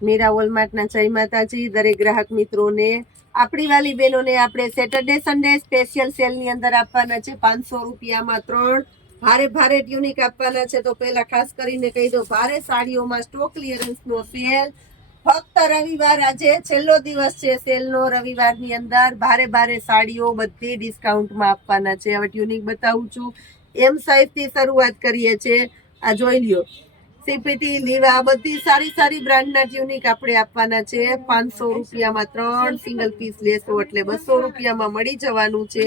મીરા વોલમાર્ટના જય માતાજી દરેક ગ્રાહક મિત્રોને આપણી વાલી બહેનોને આપણે સેટરડે સન્ડે સ્પેશિયલ સેલની અંદર આપવાના છે 500 રૂપિયામાં 3 ભારે ભારે ટ્યુનિક આપવાના છે. તો પહેલા ખાસ કરીને કહી દો ભારે સાડીઓમાં સ્ટોક ક્લિયરન્સનો સેલ ફક્ત રવિવાર આજે છેલ્લો દિવસ છે સેલનો. રવિવારની અંદર ભારે ભારે સાડીઓ બધી ડિસ્કાઉન્ટમાં આપવાના છે. હવે ટ્યુનિક બતાવું છું. એમ સાઈઝથી શરૂઆત કરીએ છીએ. આ જોઈ લ્યો સીપીટી લીવા બધી સારી સારી બ્રાન્ડના ટ્યુનિક આપણે આપવાના છે 500 રૂપિયામાં 3 સિંગલ પીસ લેશો એટલે 200 રૂપિયામાં મળી જવાનું છે.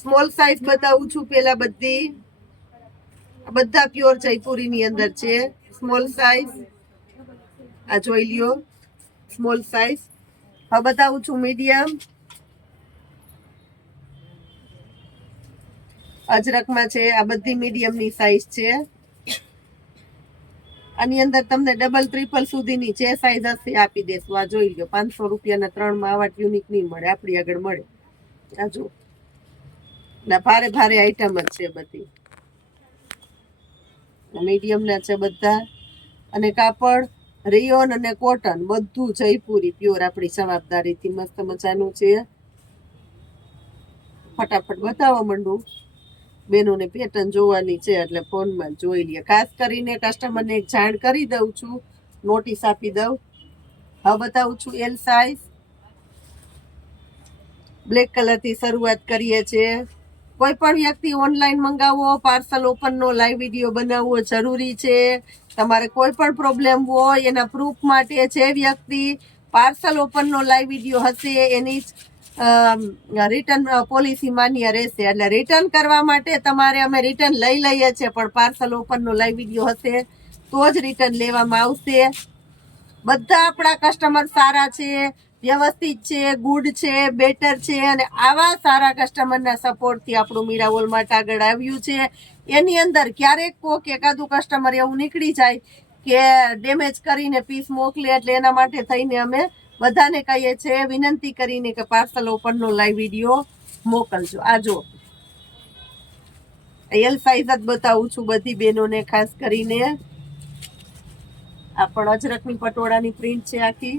સ્મોલ સાઈઝ બતાવું છું પેલા બધી બધા પ્યોર જયપુરીની અંદર છે. સ્મોલ સાઈઝ આ જોઈ લ્યો સ્મોલ સાઈઝ. હવે બતાવું છું મીડિયમ. અજરકમાં છે આ બધી મીડિયમની સાઈઝ છે. આની અંદર તમને ડબલ ટ્રિપલ સુધીની જે સાઈઝ હશે આપી દેશું. આ જોઈ લો 500 રૂપિયાના 3માં આવા ટ્યુનિક નહીં મળે, આપણી આગળ મળે. આ જો ના ભારે ભારે આઈટમ જ છે બધી. મીડિયમના છે બધા અને કાપડ રિયોન અને કોટન બધું જયપુરી પ્યોર આપણી જવાબદારીથી મસ્ત મજાનું છે. ફટાફટ બતાવવા માંડું. બેનોને પેટર્ન જોવાની છે એટલે ફોનમાં જોઈ લે. ખાસ કરીને કસ્ટમરને એક જાણ કરી દઉં છું, નોટિસ આપી દઉં. હવે બતાવું છું એલ સાઈઝ. બ્લેક કલરથી શરૂઆત કરીએ છીએ. કોઈ પણ વ્યક્તિ ઓનલાઈન મંગાવો, પાર્સલ ઓપનનો લાઈવ વિડીયો બનાવવો જરૂરી છે. તમારે કોઈ પણ પ્રોબ્લેમ હોય એના પ્રૂફ માટે જે વ્યક્તિ પાર્સલ ઓપનનો લાઈવ વિડીયો હશે એની રિટર્ન પોલિસી માન્ય રહેશે. એટલે રિટર્ન કરવા માટે તમારે અમે રિટર્ન લઈ લઈએ છીએ, પણ પાર્સલ ઓપનનો લાઈવ વિડીયો હશે તો જ રિટર્ન લેવામાં આવશે. બધા આપણા કસ્ટમર સારા છે, વ્યવસ્થિત છે, ગુડ છે, બેટર છે અને આવા સારા કસ્ટમરના સપોર્ટથી આપણું મીરા વોલમાર્ટ આગળ આવ્યું છે. એની અંદર ક્યારેક કોક એકાદું કસ્ટમર એવું નીકળી જાય કે ડેમેજ કરીને પીસ મોકલે, એટલે એના માટે થઈને અમે બધાને કહીએ છીએ વિનંતી કરીને કે પાર્સલ ઓપનનો લાઈવ વિડીયો મોકલજો. આ જો એલ સાઈઝ જ બતાવું છું બધી બહેનોને ખાસ કરીને. આ પણ અજરકની પટોળાની પ્રિન્ટ છે આખી.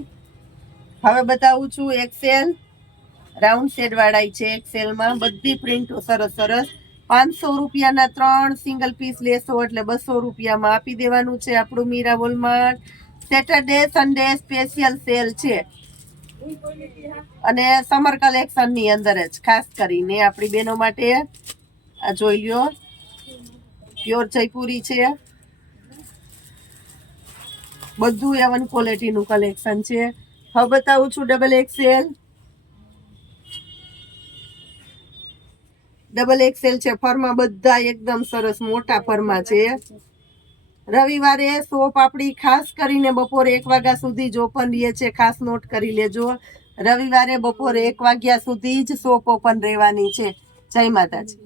હવે બતાવું છું એક્સેલ રાઉન્ડ શેડ વાળા છે. એક્સેલમાં બધી પ્રિન્ટો સરસ સરસ. 500 રૂપિયાના 3 સિંગલ પીસ લેશો એટલે 200 રૂપિયામાં આપી દેવાનું છે આપણું Meera Walmart. Saturday Sunday special sale છે અને સમર કલેક્શનની અંદર જ ખાસ કરીને આપણી બહેનો માટે. આ જોઈ લ્યો પ્યોર જયપુરી છે. બધું A1 ક્વોલિટીનું કલેક્શન છે. હવે બતાવું છું ડબલ એક્સેલ. ડબલ એક્સેલ છે. ફરમાં બધા એકદમ સરસ મોટા ફરમાં છે. રવિવારે શોપ આપણી ખાસ કરીને બપોરે 1 વાગ્યા સુધી જ ઓપન રહે છે. ખાસ નોટ કરી લેજો. રવિવારે બપોરે 1 વાગ્યા સુધી જ શોપ ઓપન રહેવાની છે. જય માતાજી.